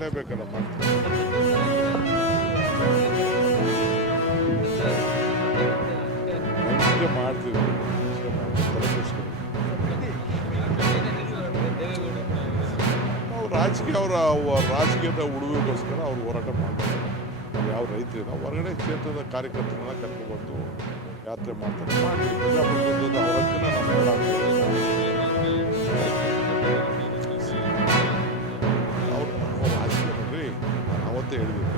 ಮಾಡಲೇಬೇಕಲ್ಲ, ಮಾಡ್ತೀವಿ. ಹಂಚಿಕೆ ಮಾಡ್ತೀವಿ, ನಾವು ರಾಜಕೀಯದ ಉಳುವಿಗೋಸ್ಕರ ಅವ್ರು ಹೋರಾಟ ಮಾಡ್ತಾರೆ. ಯಾವ ರೈತರಿನ ಹೊರಗಡೆ ಕ್ಷೇತ್ರದ ಕಾರ್ಯಕರ್ತರನ್ನ ಕರ್ಕೊಬಂದು ಯಾತ್ರೆ ಮಾಡ್ತಾರೆ, ಮಾಡಿ ಪ್ರಜಾಪ್ರಭುತ್ವದ ಅವರಕ್ಕನ್ನ ನಾವು ರಾಜಕೀಯ ನೋಡ್ರಿ, ನಾನು ಅವತ್ತೇ ಹೇಳಿದ್ದೀನಿ,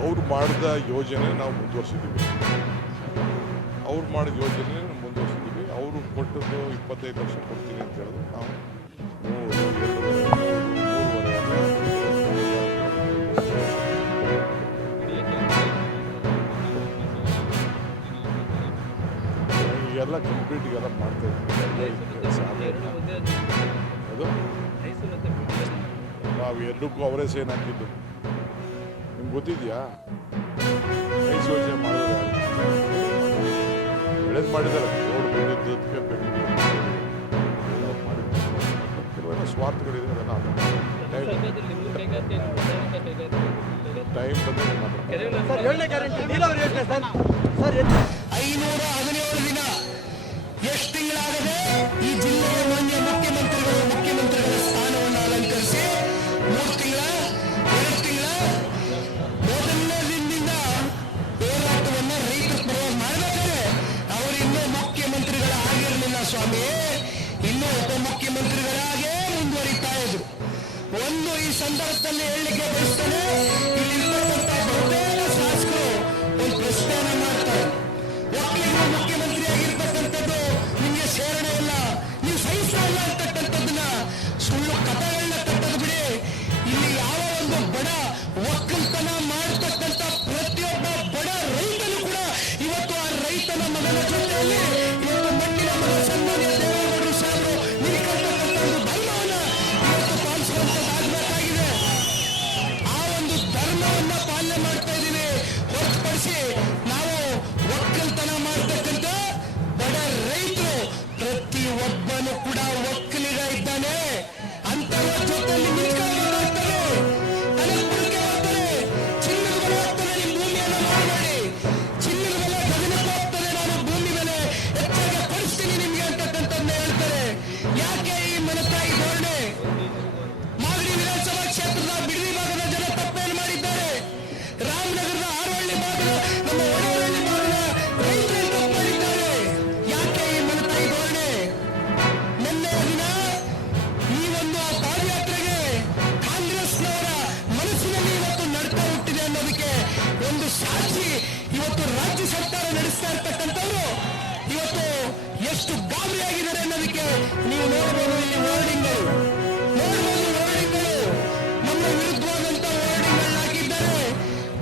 ಅವ್ರು ಮಾಡಿದ ಯೋಜನೆ ನಾವು ಮುಂದುವರ್ಸಿದ್ದೀವಿ. ಅವ್ರು ಮಾಡಿದ ಯೋಜನೆ ಮುಂದುವರ್ಸಿದ್ದೀವಿ. ಅವರು ಕೊಟ್ಟದ್ದು 25 ಲಕ್ಷ ಕೊಡ್ತೀನಿ ಅಂತ ಹೇಳಿದ್ರು. ನಾವು 3 ಎಲ್ಲ ಕಂಪ್ಲೀಟ್ಗೆಲ್ಲ ಮಾಡ್ತಾ ಇದ್ದೀವಿ. ಅದು ನಾವು ಎರಡಕ್ಕೂ ಅವರೇ ಸೇನ್ ಹಾಕಿದ್ದು. ನಿಮ್ಗೆ ಗೊತ್ತಿದೆಯಾ? ನೈಸ್ ಯೋಜನೆ ಮಾಡಿದ್ರೆ ಒಳ್ಳೇದು ಮಾಡಿದ್ದಾರೆ. ರೋಡ್ ಬಂದಿದ್ದಕ್ಕೆ ಕೆಲವೆಲ್ಲ ಸ್ವಾರ್ಥಗಳಿದೆ. ಅದೆಲ್ಲ ಟೈಮ್ ಬಂದರೆ 517 ದಿನ ಎಷ್ಟು ತಿಂಗಳಾಗದೆ ಈ ಜಿಲ್ಲೆಯ ಮಾನ್ಯ ಮುಖ್ಯಮಂತ್ರಿಗಳ ಸ್ಥಾನವನ್ನು ಅಲಂಕರಿಸಿ 3 ತಿಂಗಳ 2 ತಿಂಗಳ ಮೊದಲನೇ ದಿನದಿಂದ ಹೋರಾಟವನ್ನು ರೈತರ ಪರವಾಗಿ ಮಾಡಬೇಕಾದ್ರೆ ಅವರು ಇನ್ನೂ ಮುಖ್ಯಮಂತ್ರಿಗಳಾಗಿರಲಿಲ್ಲ ಸ್ವಾಮಿ, ಇನ್ನೂ ಉಪಮುಖ್ಯಮಂತ್ರಿಗಳಾಗೇ ಮುಂದುವರಿತಾ ಇದ್ರು. ಒಂದು ಈ ಸಂದರ್ಭದಲ್ಲಿ ಹೇಳಲಿಕ್ಕೆ ಬಯಸ್ತೇನೆ, ಇಲ್ಲಿರ್ತಕ್ಕಂಥ ಬಹುತೇಕ ಶಾಸಕರು ಒಂದು ಪ್ರಶ್ನೆಯನ್ನ ಮಾಡ್ತಾರೆ. ಒಕ್ಕಲಿಗರು ಮುಖ್ಯಮಂತ್ರಿ ಆಗಿರ್ತಕ್ಕಂಥದ್ದು ನಿಮಗೆ ಸೇರಣೆ ಇಲ್ಲ, ನೀವು ಸಹಿಸಲ್ಲ ಅಂತಕ್ಕಂಥದ್ದನ್ನ ಸುಳ್ಳು ಕಥೆಗಳನ್ನ ಕಟ್ಟದು ಬಿಡಿ. ಇಲ್ಲಿ ಯಾವ ಒಂದು ಬಡ ಒಕ್ಕಲ್ತನ ಮಾಡತಕ್ಕಂಥ ಪ್ರತಿಯೊಬ್ಬ ಬಡ ರೈತನು ಕೂಡ ಇವತ್ತು ಆ ರೈತನ ಮಗನ ಜೊತೆಯಲ್ಲಿ ಇವತ್ತು ಮಣ್ಣಿನ ಮಗ ಸನ್ಮಾನ್ಯ ದೇವೇಗೌಡರು ಸಾಹೇಬರು ನಿಲ್ಕಂತಕ್ಕಂಥ ಒಂದು ಧರ್ಮವನ್ನ ಇವತ್ತು ಪಾಲಿಸುವಂತದ್ದಾಗಬೇಕಾಗಿದೆ. ಆ ಒಂದು ಧರ್ಮವನ್ನ ಪಾಲನೆ ಮಾಡ್ತಾ ಇದ್ದೀವಿ. ಹೊರತುಪಡಿಸಿ ನಾವು ಒಕ್ಕಲ್ತನ ಮಾಡ್ತಕ್ಕಂಥ ಬಡ ರೈತರು ಪ್ರತಿಯೊಬ್ಬನು ಕೂಡ ಒಕ್ಕಲಿಗ ಇದ್ದಾನೆ, ಅಂತವರ ಜೊತೆಯಲ್ಲಿ ನಿಂತ್ಕೊಳ್ಳಬೇಕಾಗ್ತದೆ. ಕನಕಪುರಕ್ಕೆ ಹೋಗ್ತಾರೆ, ಚಿನ್ನದ ಬೆಲೆ ಹೋಗ್ತದೆ, ನಿಮ್ಮ ಭೂಮಿಯನ್ನು ಮಾಡಿ, ಚಿನ್ನದ ಬೆಲೆ ಗಗನಕ್ಕೆ ಹೋಗ್ತದೆ, ನಾನು ಭೂಮಿ ಬೆಲೆ ಹೆಚ್ಚಾಗಿ ಕೊಡಿಸ್ತೀನಿ ನಿಮ್ಗೆ ಅಂತಕ್ಕಂಥದ್ದನ್ನ ಹೇಳ್ತಾರೆ. ಯಾಕೆ ಈ ಮನತಾಯಿ ಧೋರಣೆ? ಮಾಗಡಿ ವಿಧಾನಸಭಾ ಕ್ಷೇತ್ರದ ಬಿಡದಿ ಭಾಗದ ಜನ ತಪ್ಪೇನು ಮಾಡಿದ್ದಾರೆ? ರಾಮನಗರದ ಆರೋಹಳ್ಳಿ ಭಾಗದ ನಮ್ಮ ಒಳಹಳ್ಳಿ ಭಾಗದ ರೈತರು ತಪ್ಪು ಮಾಡಿದ್ದಾರೆ. ಯಾಕೆ ಈ ಮನತಾಯಿ ಧೋರಣೆ? ನಿನ್ನೆಯ ದಿನ ಈ ಒಂದು ಪಾದಯಾತ್ರೆಗೆ ಕಾಂಗ್ರೆಸ್ನವರ ಮನಸ್ಸಿನಲ್ಲಿ ಇವತ್ತು ನಡ್ತಾ ಹುಟ್ಟಿದೆ ಅನ್ನೋದಕ್ಕೆ ಒಂದು ಸಾಕ್ಷಿ ಇವತ್ತು ರಾಜ್ಯ ಸರ್ಕಾರ ನಡೆಸ್ತಾ ಇರ್ತಕ್ಕಂಥವ್ರು ಇವತ್ತು ಎಷ್ಟು ಗಾಬರಿಯಾಗಿದ್ದಾರೆ ಅನ್ನೋದಕ್ಕೆ ನೀವು ನೋಡಬಹುದು. ಇಲ್ಲಿ ಹೋರ್ಡಿಂಗ್ಗಳು ನಮ್ಮ ವಿರುದ್ಧವಾದಂತ ಹೋರ್ಡಿಂಗ್ಗಳನ್ನ ಹಾಕಿದ್ದಾರೆ.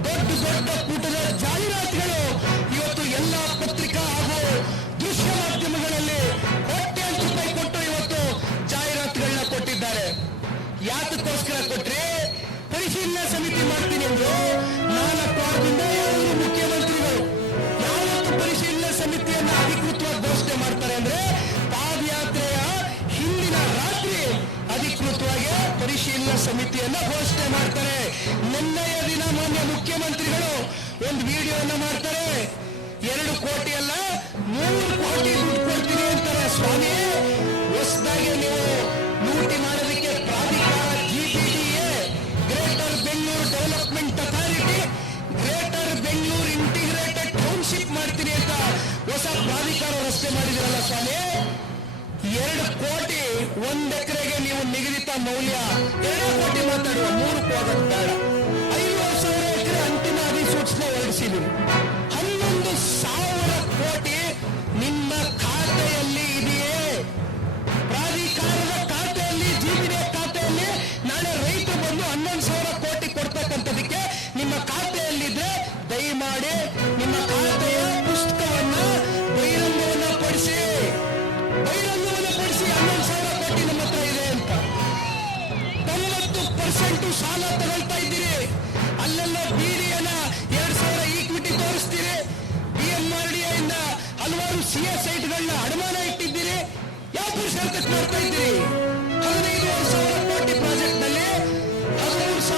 ದೊಡ್ಡ ದೊಡ್ಡ ಪುಟದ ಜಾಹೀರಾತುಗಳು ಇವತ್ತು ಎಲ್ಲ ಪತ್ರಿಕಾ ಹಾಗೂ ದೃಶ್ಯ ಮಾಧ್ಯಮಗಳಲ್ಲಿ ಕೋಟ್ಯಾಂತರ ರೂಪಾಯಿ ಕೊಟ್ಟು ಇವತ್ತು ಜಾಹೀರಾತುಗಳನ್ನ ಕೊಟ್ಟಿದ್ದಾರೆ. ಯಾತಕ್ಕೋಸ್ಕರ ಕೊಟ್ರೆ? ಪರಿಶೀಲನಾ ಸಮಿತಿ ಮಾಡ್ತೀನಿ ಅಂದ್ರು. 4 ವಾರದಿಂದ ಯಾರು ಮುಖ್ಯಮಂತ್ರಿಗಳು ಯಾವತ್ತು ಪರಿಶೀಲನಾ ಸಮಿತಿಯನ್ನ ಅಧಿಕೃತವಾಗಿ ಘೋಷಣೆ ಮಾಡ್ತಾರೆ ಅಂದ್ರೆ ಪಾದಯಾತ್ರೆಯ ಹಿಂದಿನ ರಾತ್ರಿ ಅಧಿಕೃತವಾಗಿ ಪರಿಶೀಲನಾ ಸಮಿತಿಯನ್ನ ಘೋಷಣೆ ಮಾಡ್ತಾರೆ. ನಿನ್ನೆಯ ದಿನ ಮಾನ್ಯ ಮುಖ್ಯಮಂತ್ರಿಗಳು ಒಂದು ವಿಡಿಯೋನ ಮಾಡ್ತಾರೆ. 2 ಕೋಟಿ ಅಲ್ಲ 3 ಕೋಟಿ ದುಡ್ಡು ಕೊಡ್ತೀನಿ ಅಂತಾರೆ. ಸ್ವಾಮಿ, ಹೊಸದಾಗಿ ನೀವು ಲೂಟಿ ಮಾಡೋದಕ್ಕೆ ಪ್ರಾಧಿಕಾರ GPDA, greater Bengaluru development authority, greater Bengaluru integrated township ಮಾಡ್ತೀನಿ ಅಂತ ಹೊಸ ಪ್ರಾಧಿಕಾರ ರಚನೆ ಮಾಡಿದಿರಲ್ಲ ಸ್ವಾಮಿ. 2 ಕೋಟಿ 1 ಎಕರೆಗೆ ನೀವು ನಿಗದಿತ ಮೌಲ್ಯ 2 ಕೋಟಿ ಮಾತಾಡುವ 3 ಹೋಗೋದು ಬೇಡ. 5,000 ಎಕರೆ ಅಂತಿಮ ಅಧಿಸೂಚನೆ ಹೊರಡಿಸಿದ್ದೀವಿ. 11,000 ಕೋಟಿ ನಿಮ್ಮ ಖಾತೆಯಲ್ಲಿ ಇದೆಯೇ? ಪ್ರಾಧಿಕಾರದ ಖಾತೆಯಲ್ಲಿ, GPDA ಖಾತೆಯಲ್ಲಿ ನಾಳೆ ರೈತರು ಬಂದು 11,000 ಕೋಟಿ ಕೊಡ್ತಕ್ಕಂಥದಕ್ಕೆ ನಿಮ್ಮ ಖಾತೆಯಲ್ಲಿದ್ರೆ ದಯಮಾಡಿ ನಿಮ್ಮ ಖಾತೆಯ ಪುಸ್ತಕವನ್ನ ಬಹಿರಂಗವನ್ನ ಪಡಿಸಿ 11,000 ಕೋಟಿ ನಮ್ಮ ಹತ್ರ ಇದೆ ಅಂತ. 90% ಸಾಲ ತಗೊಳ್ತಾ ಇದ್ದೀರಿ. ಅಲ್ಲೆಲ್ಲ BDAನ 2,000 ಈಕ್ವಿಟಿ ತೋರಿಸ್ತೀರಿ. BMRDA ಇಂದ ಹಲವಾರು CA ಸೈಟ್ಗಳನ್ನ ಅಡಮಾನ ಇಟ್ಟಿದ್ದೀರಿ. ಯಾವ ಪುರುಷಾರ್ಥಕ್ಕೆ ಮಾಡ್ತಾ ಇದ್ದೀರಿ? 15,000 ಕೋಟಿ ಪ್ರಾಜೆಕ್ಟ್ ನಲ್ಲಿ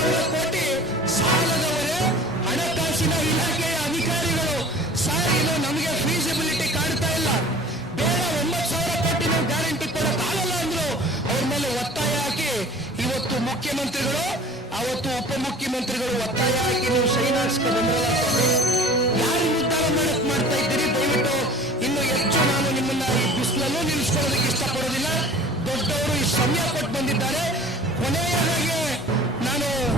ಸಾವಿರ ಕೋಟಿ ಸಾಲದವರೇ ಹಣಕಾಸಿನ ಇಲಾಖೆಯ ಅಧಿಕಾರಿಗಳು ಸರ್ ಇದು ನಮಗೆ ಫೀಸಿಬಿಲಿಟಿ ಕಾಣ್ತಾ ಇಲ್ಲ, ಬೇಡ 9,000 ಕೋಟಿ ನಾವು ಗ್ಯಾರಂಟಿ ಕೊಡಕ್ಕಾಗಲ್ಲ ಅಂದ್ರು. ಅವ್ರ ಮೇಲೆ ಒತ್ತಾಯ ಹಾಕಿ ಇವತ್ತು ಮುಖ್ಯಮಂತ್ರಿಗಳು ಅವತ್ತು ಉಪಮುಖ್ಯಮಂತ್ರಿಗಳು ಒತ್ತಾಯ ಹಾಕಿ ನೀವು ಸೈನ್ ಹಾಕ್ಸ್ಕೊಂಡು ಬಂದ್ರಲ್ಲ